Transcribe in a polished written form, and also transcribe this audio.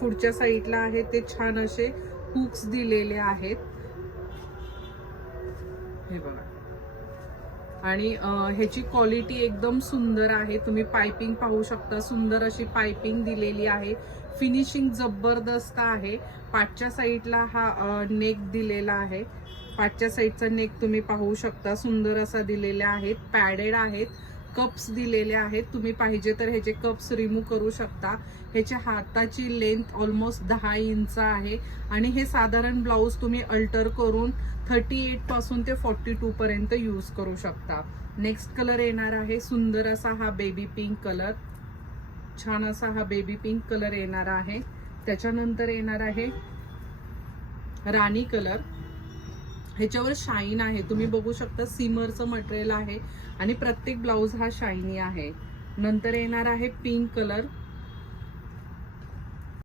पुढच्या साईडला आहे ते छान असे हुक्स दिलेले आहेत, हे बघा. आणि ह्याची क्वालिटी एकदम सुंदर आहे. तुम्ही पाइपिंग पाहू शकता, सुंदर अशी पाइपिंग दिलेली आहे. फिनिशिंग जबरदस्त आहे. पाठच्या साईडला हा नेक दिलेला आहे. पाठच्या साईडचा नेक तुम्ही पाहू शकता, सुंदर असा दिलेला आहे. पॅडेड आहेत, कप्स दिलेले आहेत. तुम्ही पाहिजे तर ह्याचे कप्स रिमूव्ह करू शकता. ह्याच्या हाताची लेंथ ऑलमोस्ट 10 इंच आहे. आणि हे साधारण ब्लाऊज तुम्ही अल्टर करून 38 पासून ते 42 पर्यंत यूज करू शकता. नेक्स्ट कलर येणार आहे सुंदर असा हा बेबी पिंक कलर, छान असा हा बेबी पिंक कलर येणार आहे. त्याच्यानंतर येणार आहे राणी कलर. ह्याच्यावर शाईन आहे, तुम्ही बघू शकता सिमरचं मटेरियल आहे आणि प्रत्येक ब्लाऊज हा शायनी आहे. नंतर येणार आहे पिंक कलर,